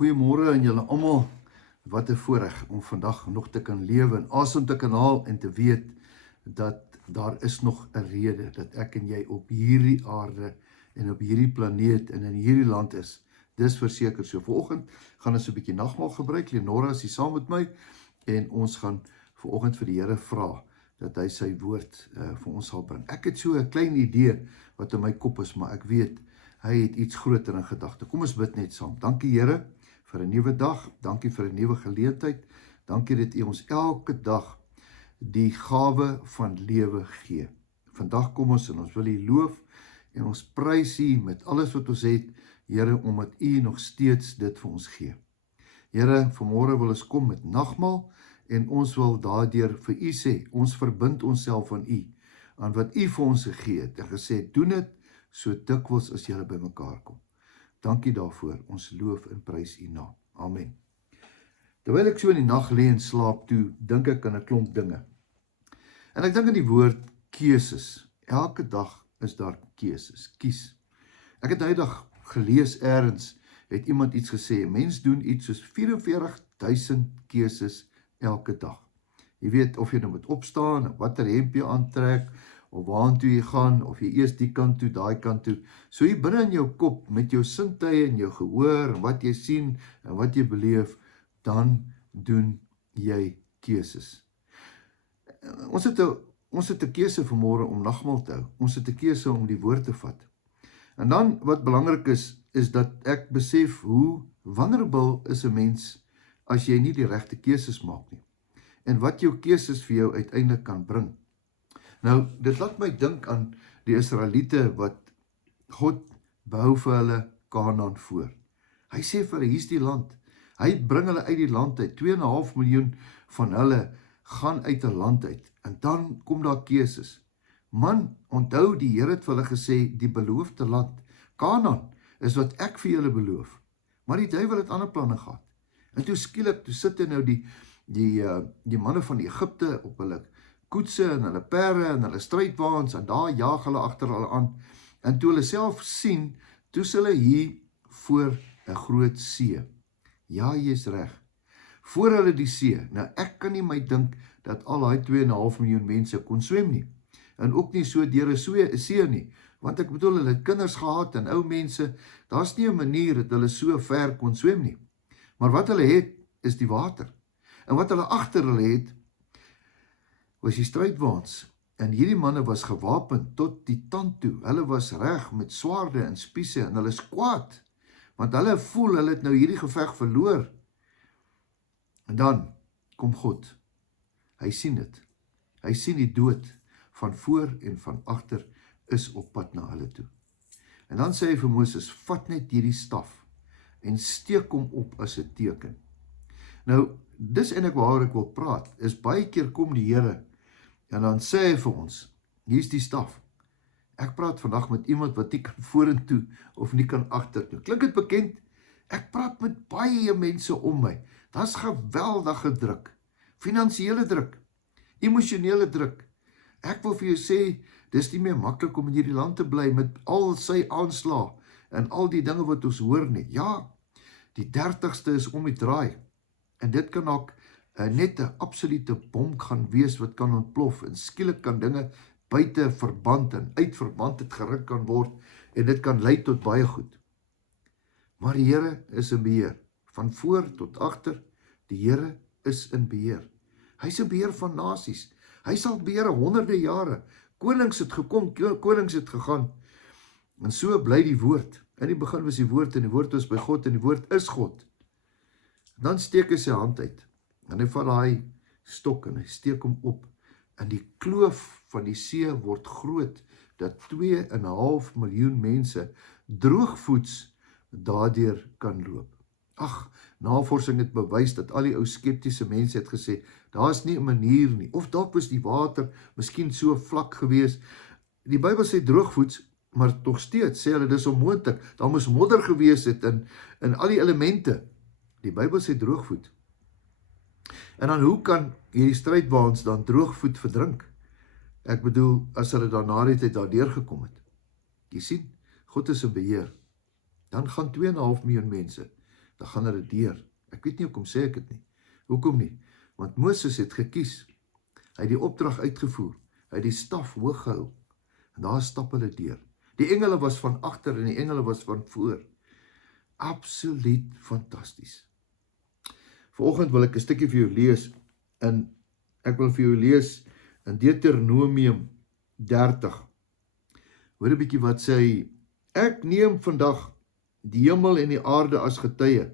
Goeiemôre aan julle almal. Wat 'n voorreg om vandag nog te kan lewe en asem te kan haal en te weet dat daar is nog 'n rede dat ek en jy op hierdie aarde en op hierdie planeet en in hierdie land is. Dis verseker so. Vanoggend gaan ons 'n bietjie nagmaal gebruik. Lenora is hier saam met my en ons gaan vanoggend vir die Here vra dat hy sy woord vir ons sal bring. Ek het so 'n klein idee wat in my kop is, maar ek weet hy het iets groter in gedagte. Kom ons bid net saam. Dankie Here vir 'n nuwe dag, dankie vir 'n nuwe geleentheid, dankie dat U ons elke dag die gawe van lewe gee. Vandag kom ons en ons wil U loof en ons prys U met alles wat ons het, Here, omdat U nog steeds dit vir ons gee. Here, vanmôre wil ons kom met nagmaal en ons wil daardeur vir U sê, ons verbind onsself aan U, aan wat U vir ons gegee het en gesê, doen dit so dikwels as julle bymekaar kom. Dankie daarvoor, ons loof en prys U naam. Amen. Terwyl ek so in die nag lê en slaap toe, dink ek aan 'n klomp dinge. En ek dink aan die woord keuses. Elke dag is daar keuses, kies. Ek het eendag gelees eers, het iemand iets gesê, 'n mens doen iets soos 44.000 keuses elke dag. Jy weet, of jy nou moet opstaan, watter hemp jy aantrek, of waartoe jy gaan, of jy eers die kant toe, daai kant toe. So hier binne in jou kop, met jou sintuie en jou gehoor, en wat jy sien, en wat jy beleef, dan doen jy keuses. Ons het 'n keuse vanmôre om nagmaal te hou. Ons het 'n keuse om die woord te vat. En dan, wat belangrik is dat ek besef hoe vulnerable is 'n mens as jy nie die regte keuses maak nie. En wat jou keuses vir jou uiteindelik kan bring. Nou, dit laat my dink aan die Israeliete wat God behou vir hulle Kanaan voor. Hy sê vir hulle, hier's die land. Hy bring hulle uit die land uit. 2,5 miljoen van hulle gaan uit 'n land uit. En dan kom daar keuses. Man, onthou die Here het vir hulle gesê, die beloofde land, Kanaan, is wat ek vir julle beloof. Maar die duiwel het ander planne gehad. En toe skielik, toe sit hy nou die manne van Egipte op hulle koetse en hulle perde en hulle strydwaans en daar jaag hulle agter hulle aan. En toe hulle self sien, toe is hulle hier voor 'n groot see. Ja, jy is reg. Voor hulle die see. Nou ek kan nie my dink dat al daai 2,5 miljoen mense kon swem nie. En ook nie so deur 'n see nie. Want ek bedoel, hulle het kinders gehad en ou mense. Daar's nie 'n manier dat hulle so ver kon swem nie. Maar wat hulle het, is die water. En wat hulle agter hulle het, was die strydwaans. En hierdie manne was gewapend tot die tand toe. Hulle was reg met swaarde en spiese en hulle is kwaad. Want hulle voel hulle het nou hierdie geveg verloor. En dan kom God. Hy sien dit. Hy sien die dood van voor en van agter is op pad na hulle toe. En dan sê hy vir Moses, vat net hierdie staf en steek hom op as 'n teken. Nou, dis eintlik waaroor ek wil praat, is baie keer kom die Here en dan sê hy vir ons, hier's die staf. Ek praat vandag met iemand wat nie kan vorentoe of nie kan agtertoe. Klink dit bekend? Ek praat met baie mense om my. Daar's geweldige druk. Finansiële druk. Emosionele druk. Ek wil vir jou sê, dis nie meer maklik om in hierdie land te bly met al sy aanslae en al die dinge wat ons hoor nie. Ja, die 30ste is om die draai. En dit kan ook net 'n absolute bom gaan wees wat kan ontplof en skielik kan dinge buite verband en uit verband het geruk kan word en dit kan lei tot baie goed. Maar die Here is in beheer, van voor tot agter, die Here is in beheer. Hy is in beheer van nasies. Hy sal beheer honderde jare. Konings het gekom, konings het gegaan. En so bly die woord. In die begin was die woord en die woord was by God en die woord is God. Dan steek hy sy hand uit en hy vat daai stok en hy steek hom op en die kloof van die see word groot dat 2,5 miljoen mense droogvoets daardeur kan loop. Ag, navorsing het bewys dat al die ou skeptiese mense het gesê, daar is nie 'n manier nie, of dalk was die water miskien so vlak gewees. Die Bybel sê droogvoets, maar tog steeds sê hulle dis onmoontlik. Daar moes modder gewees het in al die elemente. Die Bybel sê droogvoet. En dan hoe kan hierdie strydwaans dan droogvoet verdrink? Ek bedoel, as hulle dan na die tyd daardeur gekom het. Jy sien, God is in beheer. Dan gaan 2,5 miljoen mense dan gaan hulle deur. Ek weet nie hoekom sê ek dit nie. Hoekom nie? Want Moses het gekies. Hy het die opdrag uitgevoer. Hy het die staf hoog gehou. En daar stap hulle deur. Die engele was van agter en die engele was van voor. Absoluut fantasties. Vanoggend wil ek 'n stukkie vir jou lees ek wil vir jou lees in Deuteronomium 30. Hoor 'n bietjie wat sê hy: Ek neem vandag die hemel en die aarde as getuie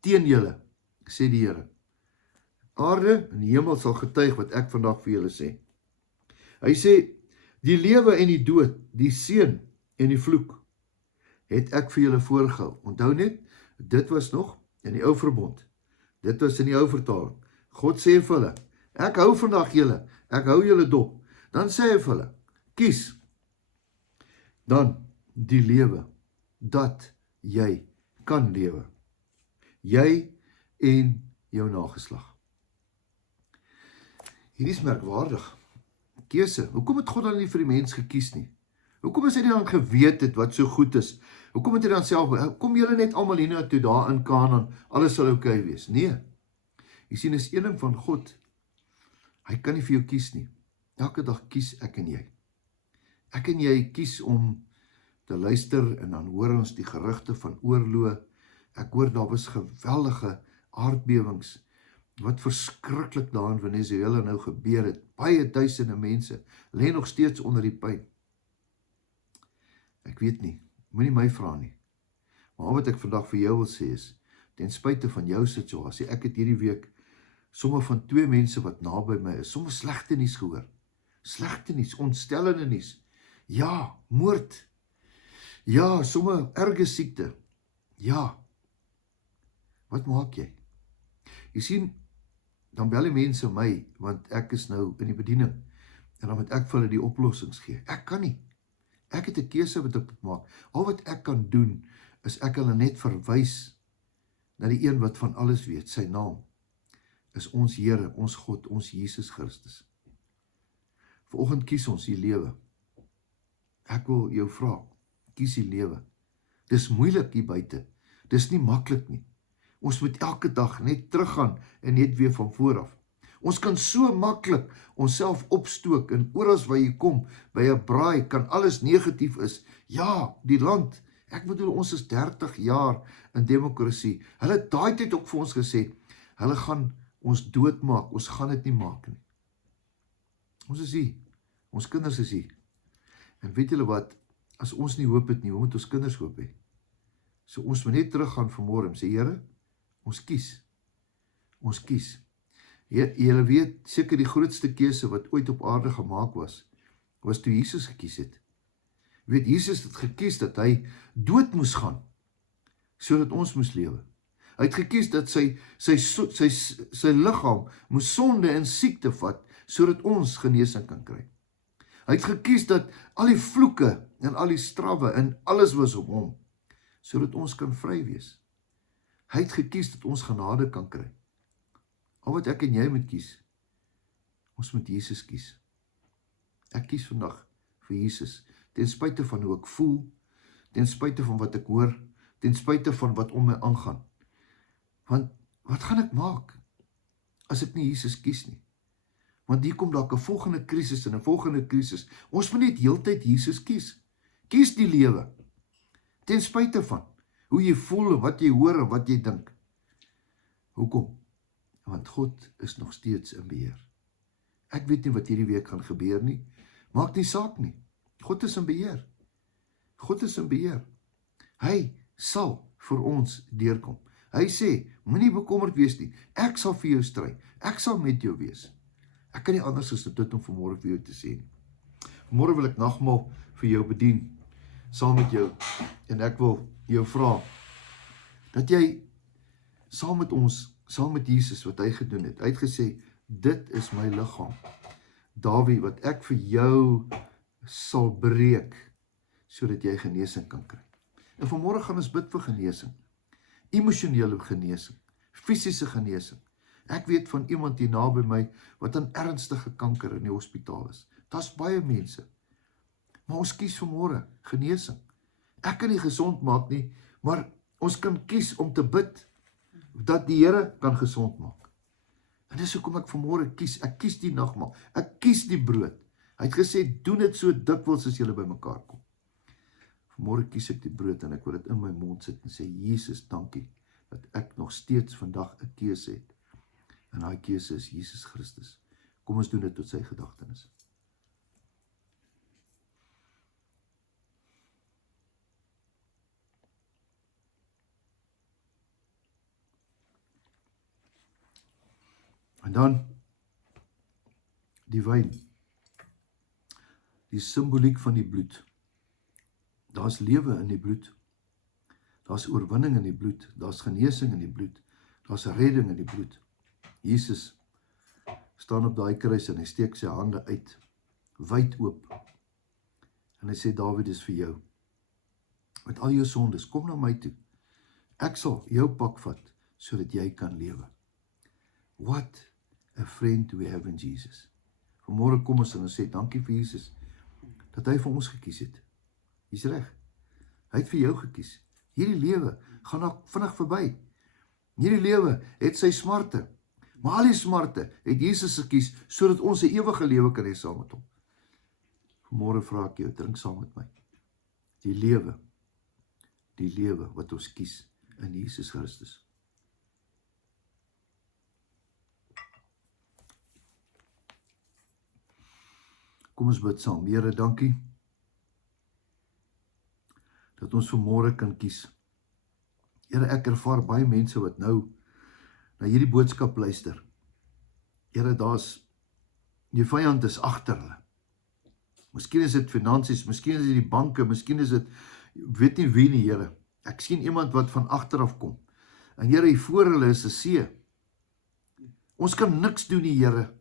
teen julle, sê die Here. Aarde en die hemel sal getuig wat ek vandag vir julle sê. Hy sê, die lewe en die dood, die seën en die vloek, het ek vir julle voorgehou. Onthou net, dit was nog in die ou verbond. Dit was in die ou vertaling. God sê vir hulle, ek hou vandag julle, ek hou julle dop. Dan sê hy vir hulle, kies dan die lewe, dat jy kan lewe. Jy en jou nageslag. Hierdie is merkwaardig. Keuse. Hoekom het God dan nie vir die mens gekies nie? Hoekom is hy dan geweet het wat so goed is? Hoekom het hy dan self, kom julle net almal hier toe daar in Kanaan, alles sal oukei wees? Nee. Jy sien, is een ding van God. Hy kan nie vir jou kies nie. Elke dag kies ek en jy. Ek en jy kies om te luister en dan hoor ons die gerugte van oorloë. Ek hoor daar was geweldige aardbewings wat verskriklik daar in Venezuela nou gebeur het. Baie duisende mense lê nog steeds onder die pyn. Ek weet nie, moenie my vra nie. Maar wat ek vandag vir jou wil sê is, ten spyte van jou situasie, ek het hierdie week somme van 2 mense wat naby my is, somme slegte nuus gehoor. Slegte nuus, ontstellende nuus. Ja, moord. Ja, somme erge siekte. Ja. Wat maak jy? Jy sien, dan bel die mense my, want ek is nou in die bediening, en dan moet ek vir hulle die oplossings gee. Ek kan nie. Ek het 'n keuse wat ek moet maak. Al wat ek kan doen, is ek hulle net verwys na die een wat van alles weet. Sy naam is ons Here, ons God, ons Jesus Christus. Vanoggend kies ons die lewe. Ek wil jou vra, kies die lewe. Dis moeilik hier buite. Dis nie maklik nie. Ons moet elke dag net teruggaan en net weer van vooraf. Ons kan so maklik onsself opstook en oral waar jy kom, by 'n braai, kan alles negatief is. Ja, die land, ek bedoel ons is 30 jaar in demokrasie. Hulle het daai tyd ook vir ons gesê, hulle gaan ons doodmaak, ons gaan dit nie maak nie. Ons is hier, ons kinders is hier. En weet julle wat, as ons nie hoop het nie, hoe moet ons kinders hoop hê? So ons moet net teruggaan vanmôre en sê, Here, ons kies. Ons kies. Julle weet, seker die grootste keuse wat ooit op aarde gemaak was toe Jesus gekies het. Weet, Jesus het gekies dat hy dood moes gaan, sodat ons moes lewe. Hy het gekies dat sy liggaam moes sonde en siekte vat, sodat ons genesing kan kry. Hy het gekies dat al die vloeke en al die strawwe en alles was op hom, sodat ons kan vry wees. Hy het gekies dat ons genade kan kry. Al wat ek en jy moet kies, ons moet Jesus kies. Ek kies vandag vir Jesus, ten spyte van hoe ek voel, ten spyte van wat ek hoor, ten spyte van wat om my aangaan. Want wat gaan ek maak as ek nie Jesus kies nie? Want hier kom dalk 'n volgende krisis en 'n volgende krisis. Ons moet net heeltyd Jesus kies. Kies die lewe. Ten spyte van hoe jy voel en wat jy hoor en wat jy dink. Hoekom? Want God is nog steeds in beheer. Ek weet nie wat hierdie week gaan gebeur nie. Maak nie saak nie. God is in beheer. God is in beheer. Hy sal vir ons deurkom. Hy sê, moenie bekommerd wees nie. Ek sal vir jou stry. Ek sal met jou wees. Ek kan nie anders as dit om vanmôre vir jou te sê nie. Vanmôre wil ek nagmaal vir jou bedien, saam met jou. En ek wil jou vra, dat jy saam met ons, saam met Jesus, wat hy gedoen het. Hy het gesê, dit is my liggaam. Dawie, wat ek vir jou sal breek, sodat jy genesing kan kry. En vanmôre gaan ons bid vir genesing. Emosionele genesing, fisiese genesing. Ek weet van iemand hier naby my, wat aan ernstige kanker in die hospitaal is. Daar's baie mense. Maar ons kies vanmôre genesing. Ek kan nie gesond maak nie, maar ons kan kies om te bid dat die Here kan gesond maak. En dis hoekom ek vanmôre kies, ek kies die nagmaal, ek kies die brood. Hy het gesê, doen dit so dikwels as julle by mekaar kom. Vanmôre kies ek die brood en ek wil dit in my mond sit en sê, Jesus, dankie, dat ek nog steeds vandag 'n keuse het. En daai keuse is Jesus Christus. Kom ons doen dit tot sy gedagtenis. En dan die wyn. Die simboliek van die bloed. Daar's lewe in die bloed. Daar's oorwinning in die bloed. Daar's genesing in die bloed. Daar's redding in die bloed. Jesus staan op daai kruis en hy steek sy hande uit, wyd oop. En hy sê, Dawid, is vir jou. Met al jou sondes, kom na my toe. Ek sal jou pak vat, sodat jy kan lewe. What a friend we have in Jesus. Vanmôre kom ons en ons sê, dankie vir Jesus, dat hy vir ons gekies het. Dis reg. Hy het vir jou gekies. Hierdie lewe gaan nog vinnig verby. Hierdie lewe het sy smarte. Maar al die smarte het Jesus gekies, sodat ons 'n ewige lewe kan hê saam met hom. Vanmôre vra ek jou, drink saam met my. Die lewe wat ons kies in Jesus Christus. Kom ons bid saam. Here, dankie dat ons vanmôre kan kies. Here, ek ervaar baie mense wat nou na hierdie boodskap luister. Here, die vyand is agter hulle. Miskien is dit finansies, miskien is dit die banke, miskien is dit, weet nie wie nie, Here. Ek sien iemand wat van agteraf kom. En Here, hier voor hulle is 'n see. Ons kan niks doen nie, Here.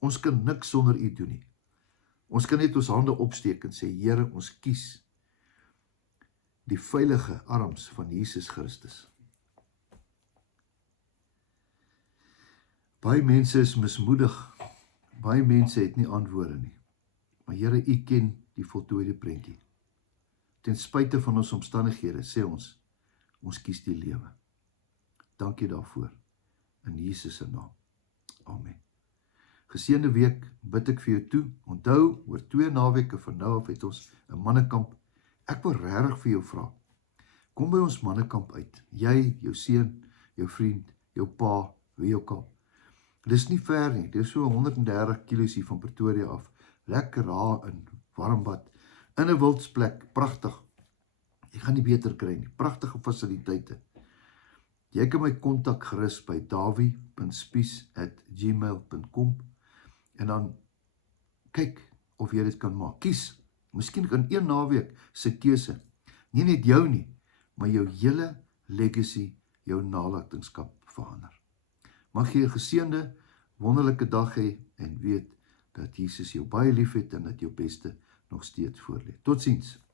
Ons kan niks sonder U doen nie. Ons kan net ons hande opsteek en sê, Here, ons kies die veilige arms van Jesus Christus. Baie mense is mismoedig. Baie mense het nie antwoorde nie. Maar Here, U ken die voltooide prentjie. Ten spyte van ons omstandighede, sê ons kies die lewe. Dankie daarvoor. In Jesus se naam. Amen. Geseënde week bid ek vir jou toe. Onthou, oor 2 naweke van nou af het ons 'n mannekamp. Ek wil regtig vir jou vra. Kom by ons mannekamp uit. Jy, jou seun, jou vriend, jou pa, wie ook al. Dis nie ver nie. Dit is so 130 kilos hier van Pretoria af. Lekker daar in Warmbad. In 'n wildsplek, pragtig. Jy gaan nie beter kry nie. Pragtige fasiliteite. Jy kan my kontak gerus by dawie.spies@gmail.com en dan kyk of jy dit kan maak. Kies. Miskien kan een naweek se keuse nie net jou nie, maar jou hele legacy, jou nalatenskap verander. Mag jy 'n geseënde, wonderlike dag hê en weet dat Jesus jou baie liefhet en dat jou beste nog steeds voorlê. Totsiens.